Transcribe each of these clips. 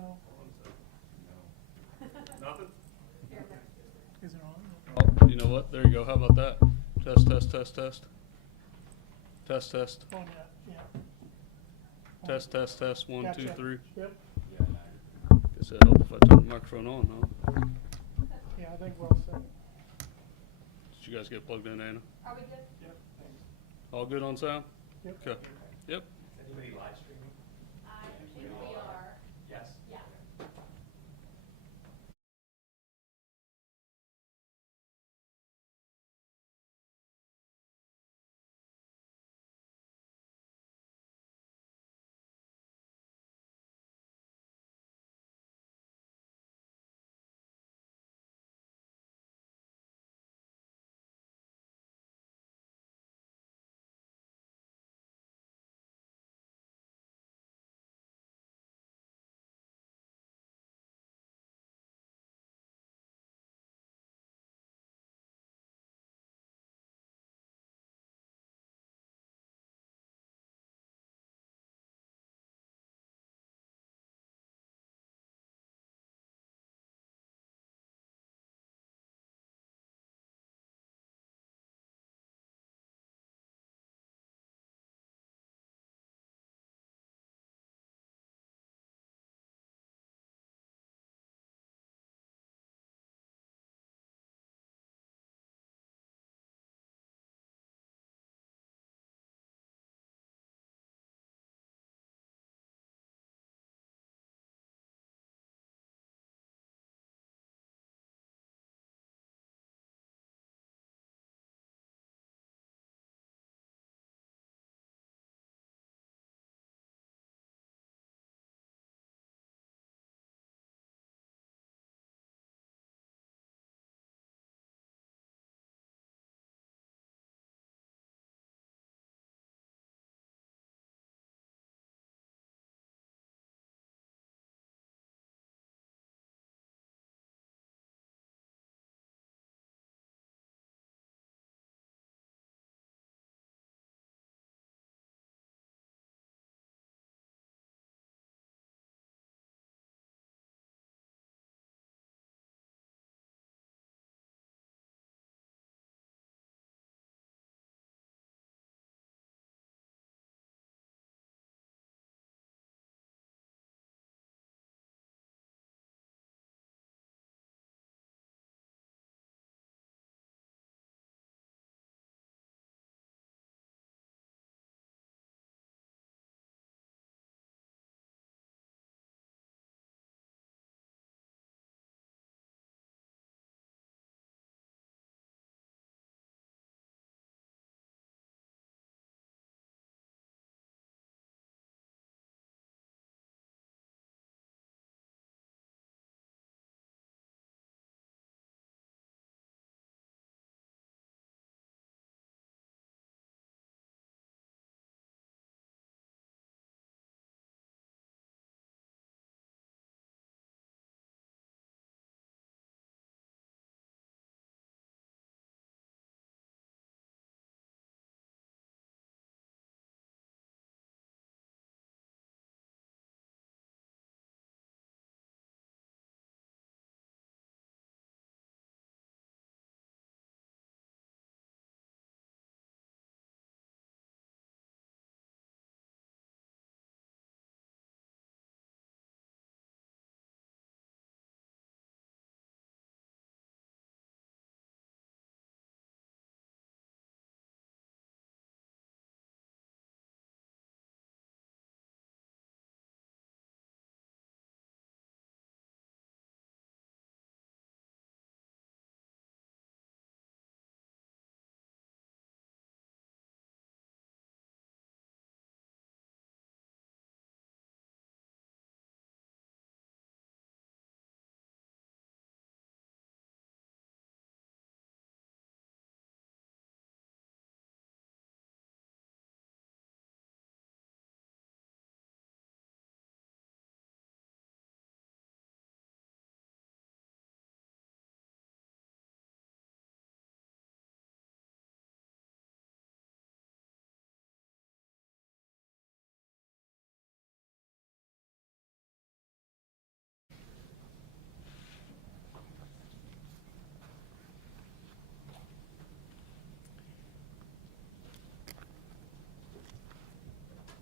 No. Nothing? Is it on? Oh, you know what? There you go. How about that? Test, test, test, test. Test, test. Oh, yeah, yeah. Test, test, test. One, two, Gotcha. three. Yep. Guess it'd help if I turn the microphone on, huh? Yeah, I think well said. Did you guys get plugged in, Anna? Are we good? Yep, thanks. All good on sound? Yep. Okay. Yep. Anybody live streaming? I think we are. Yes. Yeah.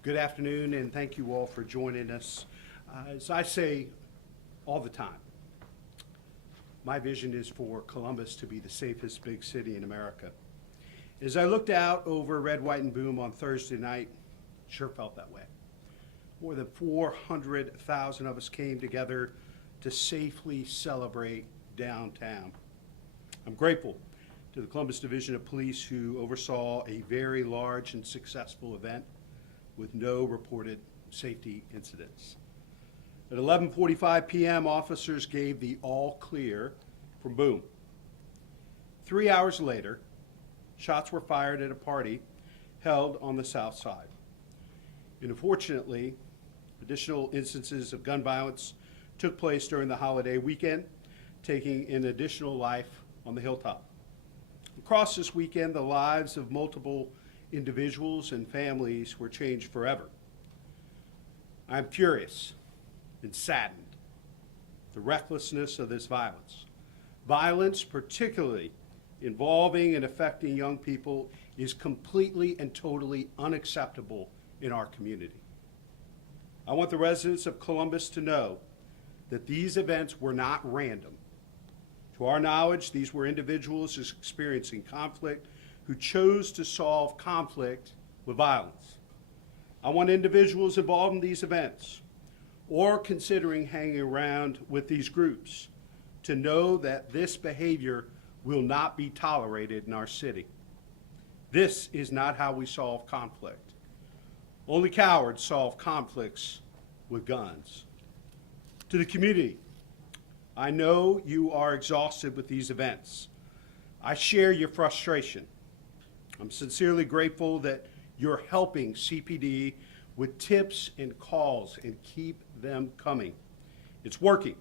Good afternoon, and thank you all for joining us. As I say all the time, my vision is for Columbus to be the safest big city in America. As I looked out over Red, White, and Boom on Thursday night, sure felt that way. More than 400,000 of us came together to safely celebrate downtown. I'm grateful to the Columbus Division of Police who oversaw a very large and successful event with no reported safety incidents. At 11:45 p.m., officers gave the all clear from Boom. 3 hours later, shots were fired at a party held on the south side. And unfortunately, additional instances of gun violence took place during the holiday weekend, taking an additional life on the hilltop. Across this weekend, the lives of multiple individuals and families were changed forever. I'm furious and saddened at the recklessness of this violence. Violence, particularly involving and affecting young people, is completely and totally unacceptable in our community. I want the residents of Columbus to know that these events were not random. To our knowledge, these were individuals experiencing conflict who chose to solve conflict with violence. I want individuals involved in these events or considering hanging around with these groups to know that this behavior will not be tolerated in our city. This is not how we solve conflict. Only cowards solve conflicts with guns. To the community, I know you are exhausted with these events. I share your frustration. I'm sincerely grateful that you're helping CPD with tips and calls, and keep them coming. It's working.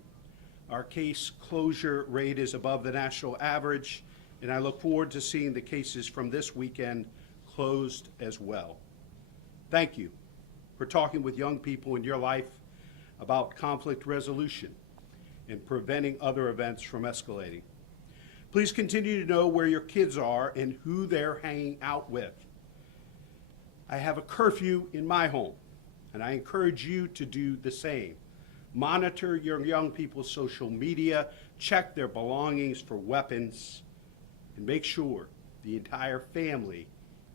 Our case closure rate is above the national average, and I look forward to seeing the cases from this weekend closed as well. Thank you for talking with young people in your life about conflict resolution and preventing other events from escalating. Please continue to know where your kids are and who they're hanging out with. I have a curfew in my home, and I encourage you to do the same. Monitor your young people's social media, check their belongings for weapons, and make sure the entire family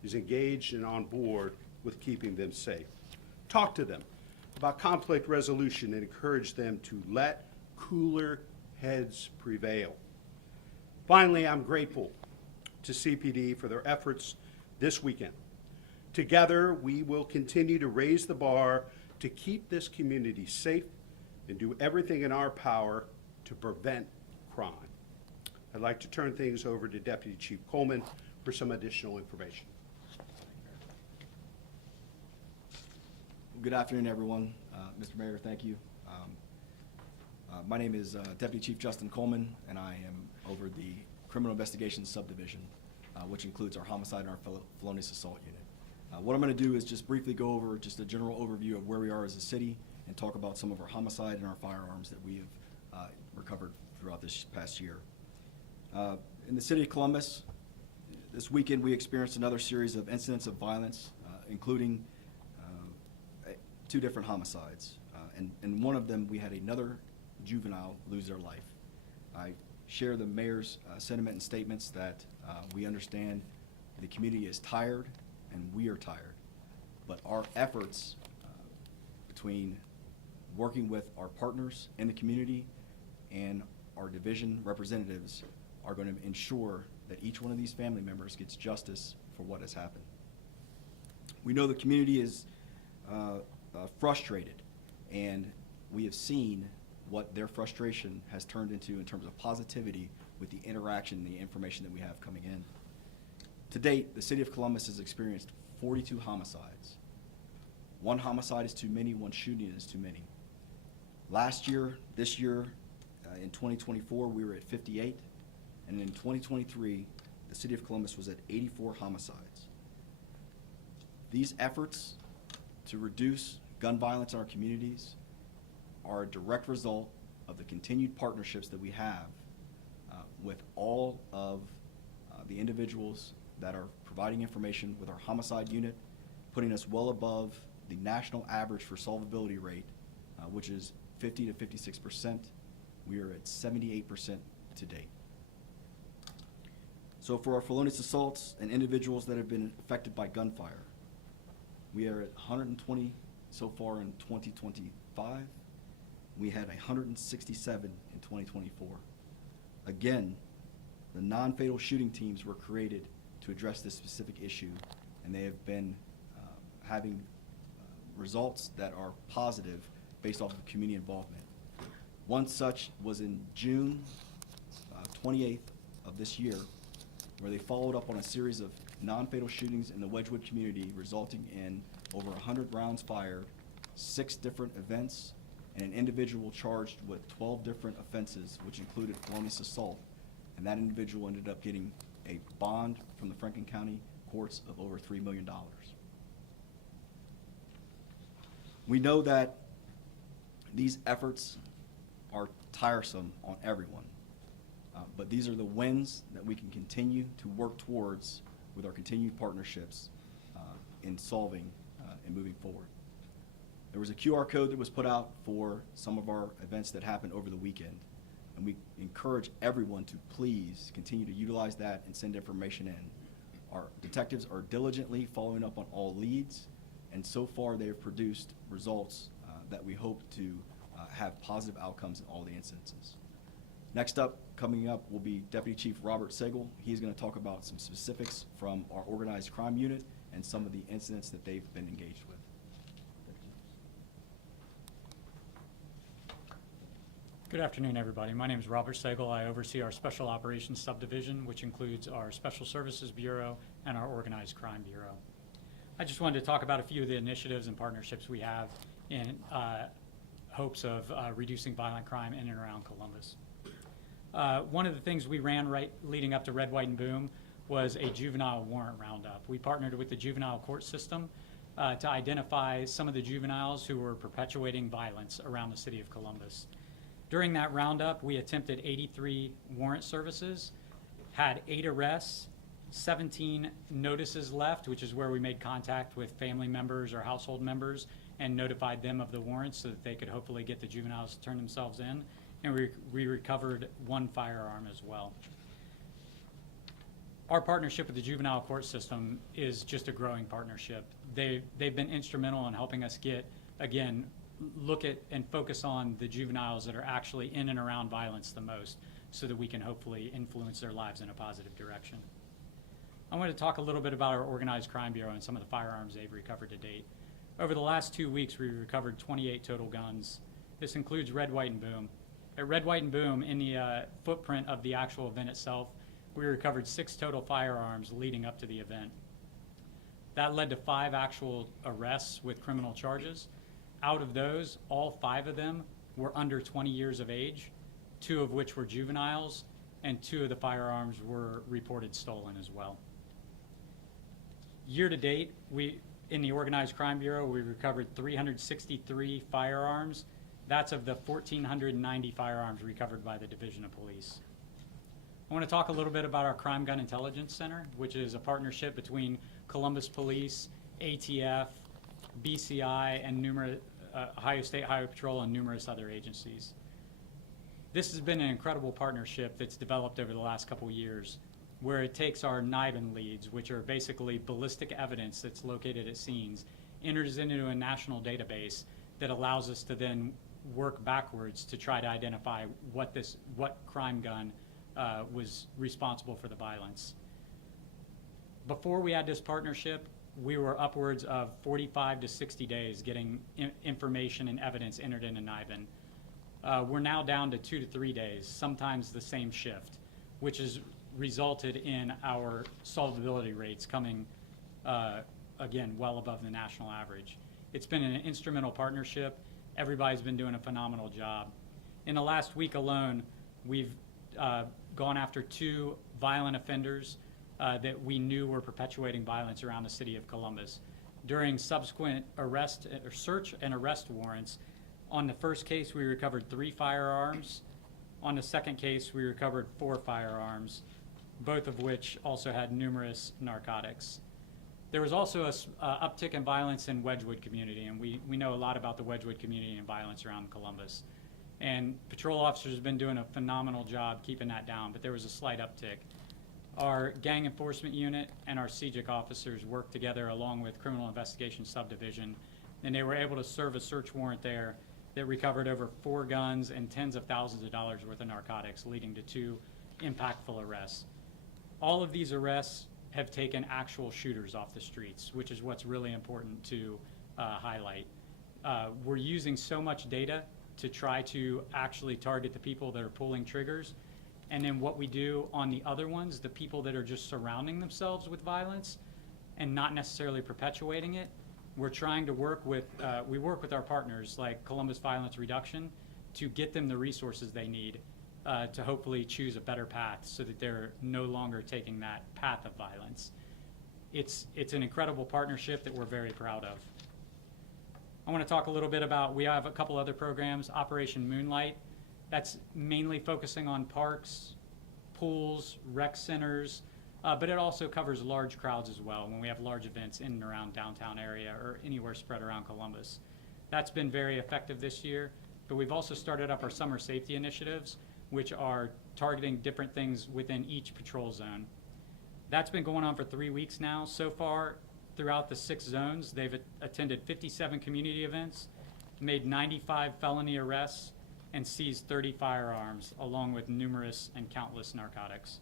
is engaged and on board with keeping them safe. Talk to them about conflict resolution and encourage them to let cooler heads prevail. Finally, I'm grateful to CPD for their efforts this weekend. Together, we will continue to raise the bar to keep this community safe and do everything in our power to prevent crime. I'd like to turn things over to Deputy Chief Coleman for some additional information. Good afternoon, everyone. Mr. Mayor, thank you. My name is Deputy Chief Justin Coleman, and I am over the Criminal Investigations Subdivision, which includes our homicide and our felonious assault unit. What I'm going to do is just briefly go over just a general overview of where we are as a city and talk about some of our homicide and our firearms that we have recovered throughout this past year. In the city of Columbus, this weekend we experienced another series of incidents of violence, including 2 different homicides. And in one of them, we had another juvenile lose their life. I share the mayor's sentiment and statements that we understand the community is tired and we are tired. But our efforts between working with our partners in the community and our division representatives are going to ensure that each one of these family members gets justice for what has happened. We know the community is frustrated, and we have seen what their frustration has turned into in terms of positivity with the interaction and the information that we have coming in. To date, the city of Columbus has experienced 42 homicides. 1 homicide is too many, 1 shooting is too many. Last year, this year, in 2024, we were at 58, and in 2023, the city of Columbus was at 84 homicides. These efforts to reduce gun violence in our communities are a direct result of the continued partnerships that we have with all of the individuals that are providing information with our homicide unit, putting us well above the national average for solvability rate, which is 50 to 56%. We are at 78% to date. So for our felonious assaults and individuals that have been affected by gunfire, we are at 120 so far in 2025. We had 167 in 2024. Again, the non-fatal shooting teams were created to address this specific issue, and they have been having results that are positive based off of community involvement. One such was in June 28th of this year, where they followed up on a series of non-fatal shootings in the Wedgwood community, resulting in over 100 rounds fired, 6 different events, and an individual charged with 12 different offenses, which included felonious assault. And that individual ended up getting a bond from the Franklin County courts of over $3 million. We know that these efforts are tiresome on everyone, but these are the wins that we can continue to work towards with our continued partnerships in solving and moving forward. There was a QR code that was put out for some of our events that happened over the weekend, and we encourage everyone to please continue to utilize that and send information in. Our detectives are diligently following up on all leads, and so far they have produced results that we hope to have positive outcomes in all the instances. Next up, coming up, will be Deputy Chief Robert Segal. He's going to talk about some specifics from our organized crime unit and some of the incidents that they've been engaged with. Good afternoon, everybody. My name is Robert Segal. I oversee our Special Operations Subdivision, which includes our Special Services Bureau and our Organized Crime Bureau. I just wanted to talk about a few of the initiatives and partnerships we have in hopes of reducing violent crime in and around Columbus. One of the things we ran right leading up to Red, White, and Boom was a juvenile warrant roundup. We partnered with the juvenile court system to identify some of the juveniles who were perpetuating violence around the city of Columbus. During that roundup, we attempted 83 warrant services, had 8 arrests, 17 notices left, which is where we made contact with family members or household members and notified them of the warrants so that they could hopefully get the juveniles to turn themselves in. And we recovered 1 firearm as well. Our partnership with the juvenile court system is just a growing partnership. They've been instrumental in helping us get, again, look at and focus on the juveniles that are actually in and around violence the most so that we can hopefully influence their lives in a positive direction. I want to talk a little bit about our Organized Crime Bureau and some of the firearms they've recovered to date. Over the last 2 weeks, we recovered 28 total guns. This includes Red, White, and Boom. At Red, White, and Boom, in the footprint of the actual event itself, we recovered 6 total firearms leading up to the event. That led to 5 actual arrests with criminal charges. Out of those, all 5 of them were under 20 years of age, 2 of which were juveniles, and 2 of the firearms were reported stolen as well. Year to date, in the Organized Crime Bureau, we recovered 363 firearms. That's of the 1,490 firearms recovered by the Division of Police. I want to talk a little bit about our Crime Gun Intelligence Center, which is a partnership between Columbus Police, ATF, BCI, and Ohio State Highway Patrol and numerous other agencies. This has been an incredible partnership that's developed over the last couple years, where it takes our NIBIN leads, which are basically ballistic evidence that's located at scenes, enters into a national database that allows us to then work backwards to try to identify what crime gun was responsible for the violence. Before we had this partnership, we were upwards of 45 to 60 days getting information and evidence entered into NIBIN. We're now down to 2 to 3 days, sometimes the same shift, which has resulted in our solvability rates coming, again, well above the national average. It's been an instrumental partnership. Everybody's been doing a phenomenal job. In the last week alone, we've gone after 2 violent offenders that we knew were perpetuating violence around the city of Columbus. During subsequent search and arrest warrants, on the first case we recovered 3 firearms. On the second case we recovered 4 firearms, both of which also had numerous narcotics. There was also a uptick in violence in Wedgwood community, and we know a lot about the Wedgwood community and violence around Columbus. And patrol officers have been doing a phenomenal job keeping that down, but there was a slight uptick. Our gang enforcement unit and our CJIC officers worked together along with Criminal Investigation Subdivision, and they were able to serve a search warrant there that recovered over 4 guns and tens of thousands of dollars worth of narcotics, leading to 2 impactful arrests. All of these arrests have taken actual shooters off the streets, which is what's really important to highlight. We're using so much data to try to actually target the people that are pulling triggers. And then what we do on the other ones, the people that are just surrounding themselves with violence and not necessarily perpetuating it, we're trying to work with, we work with our partners like Columbus Violence Reduction to get them the resources they need to hopefully choose a better path so that they're no longer taking that path of violence. It's an incredible partnership that we're very proud of. I want to talk a little bit about, we have a couple other programs, Operation Moonlight. That's mainly focusing on parks, pools, rec centers, but it also covers large crowds as well when we have large events in and around downtown area or anywhere spread around Columbus. That's been very effective this year, but we've also started up our summer safety initiatives, which are targeting different things within each patrol zone. That's been going on for 3 weeks now. So far, throughout the 6 zones, they've attended 57 community events, made 95 felony arrests, and seized 30 firearms, along with numerous and countless narcotics.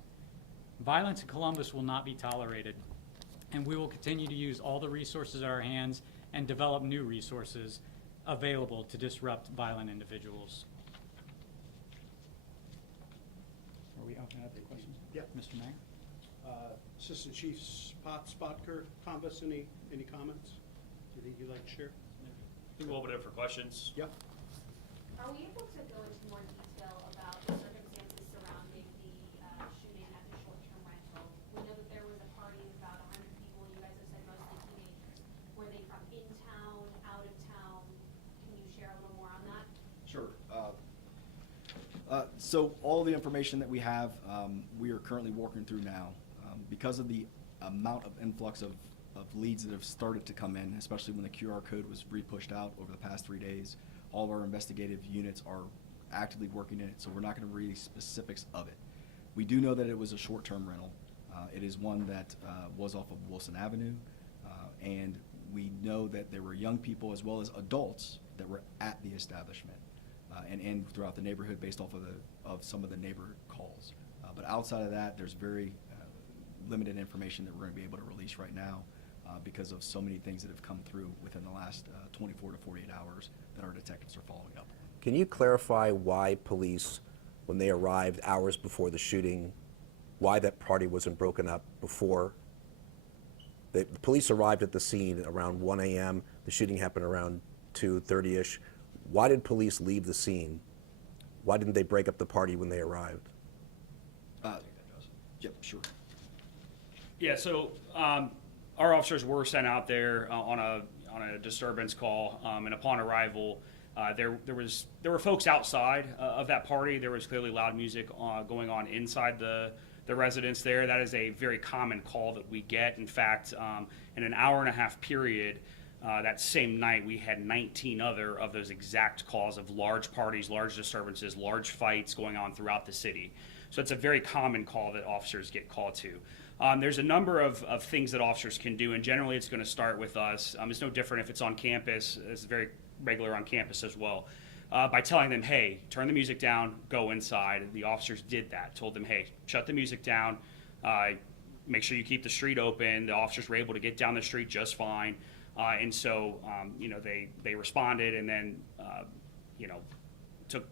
Violence in Columbus will not be tolerated, and we will continue to use all the resources at our hands and develop new resources available to disrupt violent individuals. Are we opening up the questions? Yep. Mr. Mayor? Assistant Chief Spotker, Thomas, any comments? Anything you'd like to share? We'll open it up for questions. Yep. Are we able to go into more detail about the circumstances surrounding the shooting at the short-term rental? We know that there was a party of about 100 people. You guys have said mostly teenagers. Were they from in town, out of town? Can you share a little more on that? Sure. So all the information that we have, we are currently working through now. Because of the amount of influx of leads that have started to come in, especially when the QR code was re-pushed out over the past 3 days, all of our investigative units are actively working in it, so we're not going to read specifics of it. We do know that it was a short-term rental. It is one that was off of Wilson Avenue, and we know that there were young people as well as adults that were at the establishment and throughout the neighborhood based off of some of the neighbor calls. But outside of that, there's very limited information that we're going to be able to release right now because of so many things that have come through within the last 24 to 48 hours that our detectives are following up. Can you clarify why police, when they arrived hours before the shooting, why that party wasn't broken up before? The police arrived at the scene around 1 a.m. The shooting happened around 2:30-ish. Why did police leave the scene? Why didn't they break up the party when they arrived? Yep, sure. Yeah, so our officers were sent out there on a disturbance call, and upon arrival, there were folks outside of that party. There was clearly loud music going on inside the residence there. That is a very common call that we get. In fact, in an hour-and-a-half period, that same night, we had 19 other of those exact calls of large parties, large disturbances, large fights going on throughout the city. So it's a very common call that officers get called to. There's a number of things that officers can do, and generally it's going to start with us. It's no different if it's on campus. It's very regular on campus as well. By telling them, hey, turn the music down, go inside. The officers did that, told them, hey, shut the music down, make sure you keep the street open. The officers were able to get down the street just fine. And so, they responded and then, took,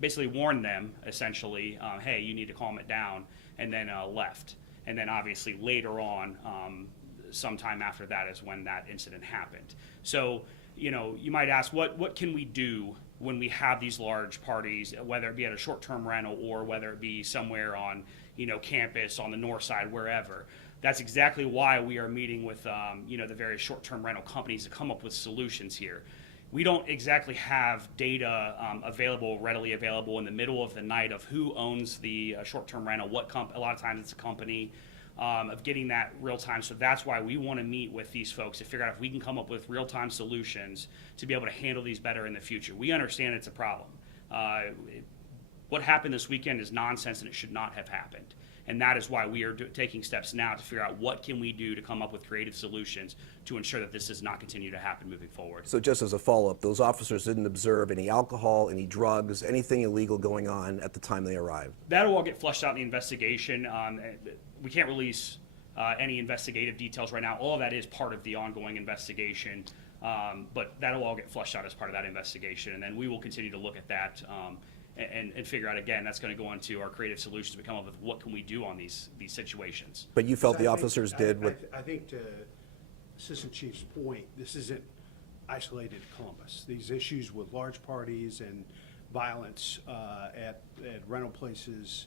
basically warned them, essentially, hey, you need to calm it down, and then left. And then obviously later on, sometime after that is when that incident happened. So, you might ask, what can we do when we have these large parties, whether it be at a short-term rental or whether it be somewhere on, campus, on the north side, wherever? That's exactly why we are meeting with, the various short-term rental companies to come up with solutions here. We don't exactly have data readily available in the middle of the night of who owns the short-term rental, a lot of times it's a company. of getting that real time. So that's why we want to meet with these folks to figure out if we can come up with real time solutions to be able to handle these better in the future. We understand it's a problem. What happened this weekend is nonsense and it should not have happened. And that is why we are taking steps now to figure out what can we do to come up with creative solutions to ensure that this does not continue to happen moving forward. So just as a follow-up, those officers didn't observe any alcohol, any drugs, anything illegal going on at the time they arrived? That'll all get flushed out in the investigation. We can't release any investigative details right now. All of that is part of the ongoing investigation, but that'll all get flushed out as part of that investigation. And then we will continue to look at that and figure out, again, that's going to go into our creative solutions to come up with what can we do on these situations. But you felt So the I think- officers did what? I think to Assistant Chief's point, this isn't isolated to Columbus. These issues with large parties and violence at rental places,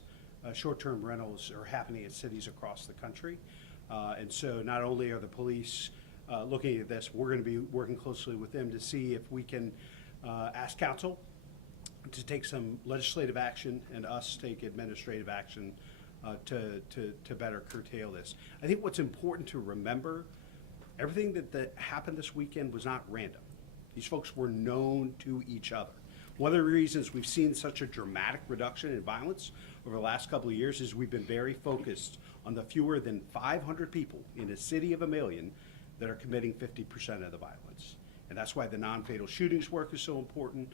short-term rentals are happening in cities across the country. And so not only are the police looking at this, we're going to be working closely with them to see if we can ask council to take some legislative action and us take administrative action to better curtail this. I think what's important to remember, everything that happened this weekend was not random. These folks were known to each other. One of the reasons we've seen such a dramatic reduction in violence over the last couple of years is we've been very focused on the fewer than 500 people in a city of 1 million that are committing 50% of the violence. And that's why the non-fatal shootings work is so important.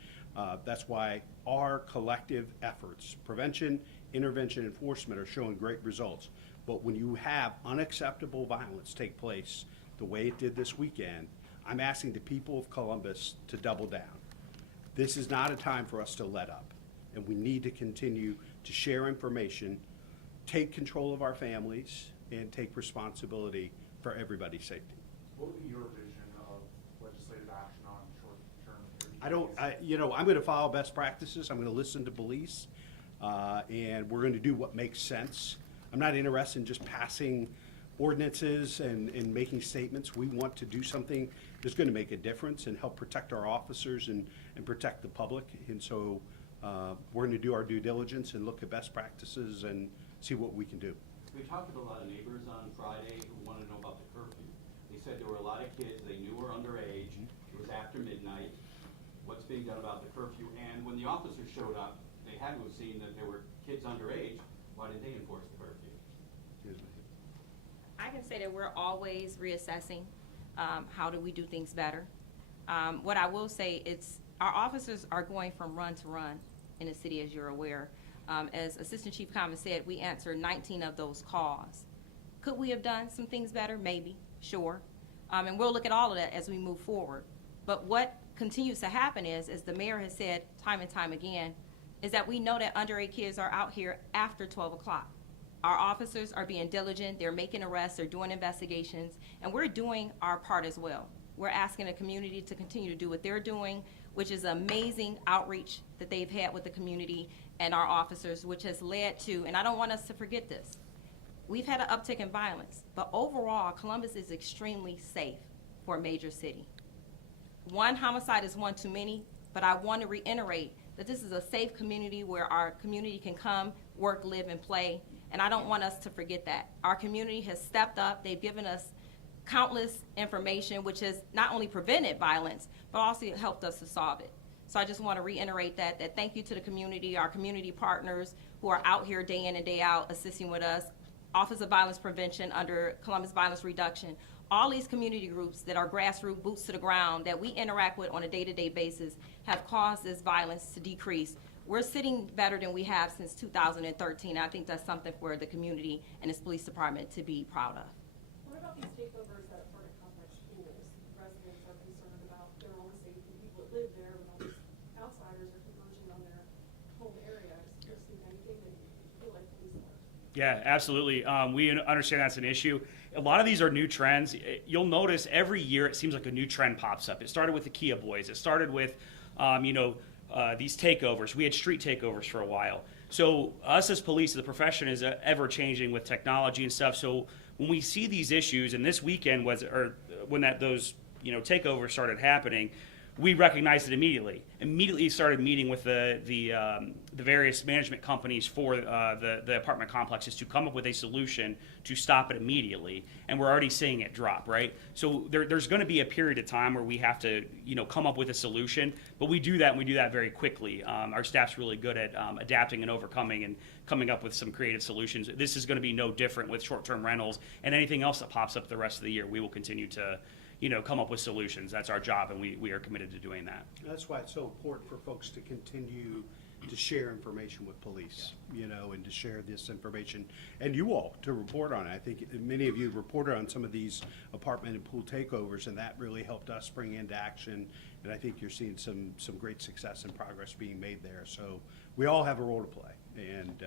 That's why our collective efforts, prevention, intervention, enforcement, are showing great results. But when you have unacceptable violence take place the way it did this weekend, I'm asking the people of Columbus to double down. This is not a time for us to let up, and we need to continue to share information, take control of our families, and take responsibility for everybody's safety. What would be your vision of legislative action on short-term? I'm going to follow best practices. I'm going to listen to police, and we're going to do what makes sense. I'm not interested in just passing ordinances and making statements. We want to do something that's going to make a difference and help protect our officers and protect the public. And so we're going to do our due diligence and look at best practices and see what we can do. We talked to a lot of neighbors on Friday who wanted to know about the curfew. They said there were a lot of kids they knew were underage. It was after midnight. What's being done about the curfew? And when the officers showed up, they had to have seen that there were kids underage. Why didn't they enforce the curfew? I can say that we're always reassessing how do we do things better. What I will say, our officers are going from run to run in the city, as you're aware. As Assistant Chief Common said, we answered 19 of those calls. Could we have done some things better? Maybe, sure. And we'll look at all of that as we move forward. But what continues to happen is, as the mayor has said time and time again, is that we know that underage kids are out here after 12 o'clock. Our officers are being diligent, they're making arrests, they're doing investigations, and we're doing our part as well. We're asking the community to continue to do what they're doing, which is amazing outreach that they've had with the community and our officers, which has led to, and I don't want us to forget this, we've had an uptick in violence, but overall, Columbus is extremely safe for a major city. One homicide is one too many, but I want to reiterate that this is a safe community where our community can come, work, live, and play. And I don't want us to forget that. Our community has stepped up. They've given us countless information, which has not only prevented violence, but also helped us to solve it. So I just want to reiterate that thank you to the community, our community partners who are out here day in and day out assisting with us, Office of Violence Prevention under Columbus Violence Reduction, all these community groups that are grassroots, boots to the ground, that we interact with on a day-to-day basis have caused this violence to decrease. We're sitting better than we have since 2013. I think that's something for the community and its police department to be proud of. What about these takeovers that are part of complex schools? Residents are concerned about their own safety. People that live there, but all these outsiders are converging on their home area. Just anything that you feel like police are. Yeah, absolutely. We understand that's an issue. A lot of these are new trends. You'll notice every year it seems like a new trend pops up. It started with the Kia Boys. It started with, these takeovers. We had street takeovers for a while. So us as police, the profession is ever changing with technology and stuff. So when we see these issues, and this weekend was, or when those takeovers started happening, we recognized it immediately. Immediately started meeting with the various management companies for the apartment complexes to come up with a solution to stop it immediately, and we're already seeing it drop, right? So there's going to be a period of time where we have to, come up with a solution, but we do that, and we do that very quickly. Our staff's really good at adapting and overcoming and coming up with some creative solutions. This is going to be no different with short-term rentals and anything else that pops up the rest of the year. We will continue to come up with solutions. That's our job, and we are committed to doing that. That's why it's so important for folks to continue to share information with police, and to share this information, and you all to report on it. I think many of you reported on some of these apartment and pool takeovers, and that really helped us spring into action, and I think you're seeing some great success and progress being made there. So we all have a role to play, and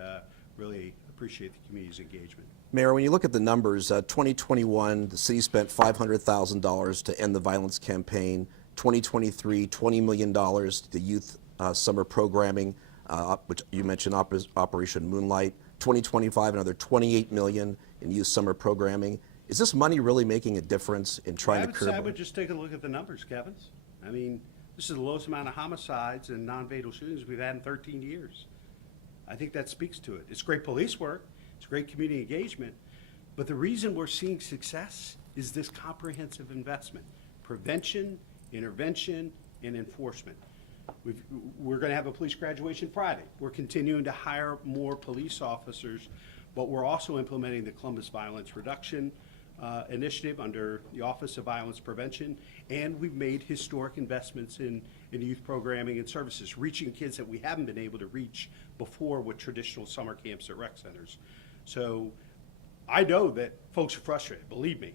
really appreciate the community's engagement. Mayor, when you look at the numbers, 2021, the city spent $500,000 to end the violence campaign. 2023, $20 million to youth summer programming, which you mentioned Operation Moonlight. 2025, another $28 million in youth summer programming. Is this money really making a difference in trying to curb? I would just take a look at the numbers, Kevin. I mean, this is the lowest amount of homicides and non-fatal shootings we've had in 13 years. I think that speaks to it. It's great police work. It's great community engagement. But the reason we're seeing success is this comprehensive investment. Prevention, intervention, and enforcement. We're going to have a police graduation Friday. We're continuing to hire more police officers, but we're also implementing the Columbus Violence Reduction Initiative under the Office of Violence Prevention, and we've made historic investments in youth programming and services, reaching kids that we haven't been able to reach before with traditional summer camps at rec centers. So I know that folks are frustrated, believe me.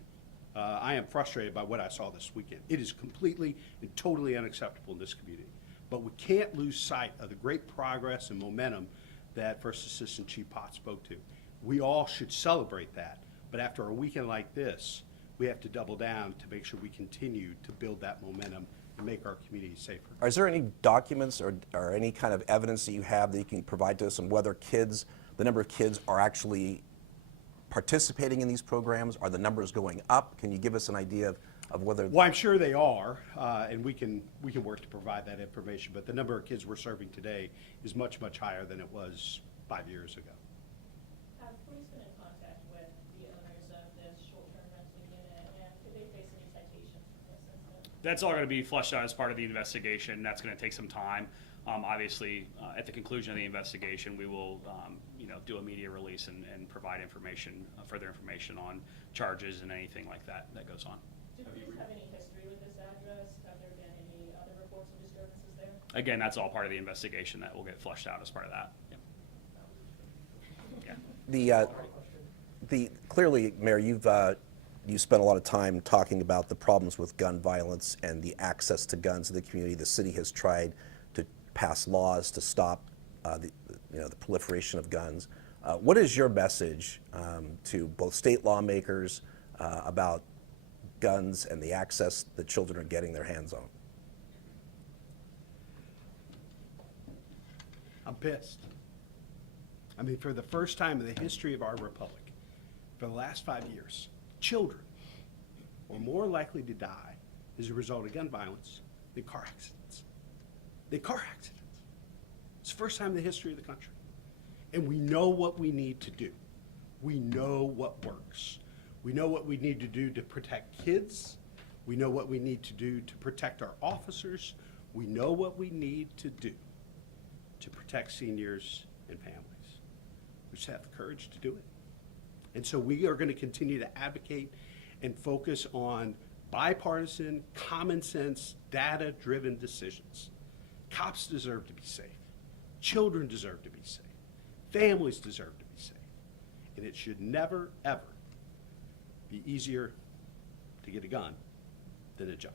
I am frustrated by what I saw this weekend. It is completely and totally unacceptable in this community. But we can't lose sight of the great progress and momentum that First Assistant Chief Potts spoke to. We all should celebrate that. But after a weekend like this, we have to double down to make sure we continue to build that momentum and make our community safer. Is there any documents or any kind of evidence that you have that you can provide to us on whether the number of kids are actually participating in these programs? Are the numbers going up? Can you give us an idea of whether? Well, I'm sure they are, and we can work to provide that information. But the number of kids we're serving today is much, much higher than it was 5 years ago. Have police been in contact with the owners of this short-term rental unit, and could they face any citations from this incident? That's all going to be fleshed out as part of the investigation. That's going to take some time. Obviously, at the conclusion of the investigation, we will, do a media release and provide information, further information on charges and anything like that goes on. Do police have any history with this address? Have there been any other reports of disturbances there? Again, that's all part of the investigation that will get fleshed out as part of that. Yeah. Clearly, Mayor, you spent a lot of time talking about the problems with gun violence and the access to guns in the community. The city has tried to pass laws to stop the proliferation of guns. What is your message to both state lawmakers about guns and the access that children are getting their hands on? I'm pissed. I mean, for the first time in the history of our republic, for the last 5 years, children are more likely to die as a result of gun violence than car accidents. It's the first time in the history of the country. And we know what we need to do. We know what works. We know what we need to do to protect kids. We know what we need to do to protect our officers. We know what we need to do to protect seniors and families. We just have the courage to do it. And so we are going to continue to advocate and focus on bipartisan, common sense, data-driven decisions. Cops deserve to be safe. Children deserve to be safe. Families deserve to be safe. And it should never, ever be easier to get a gun than a job.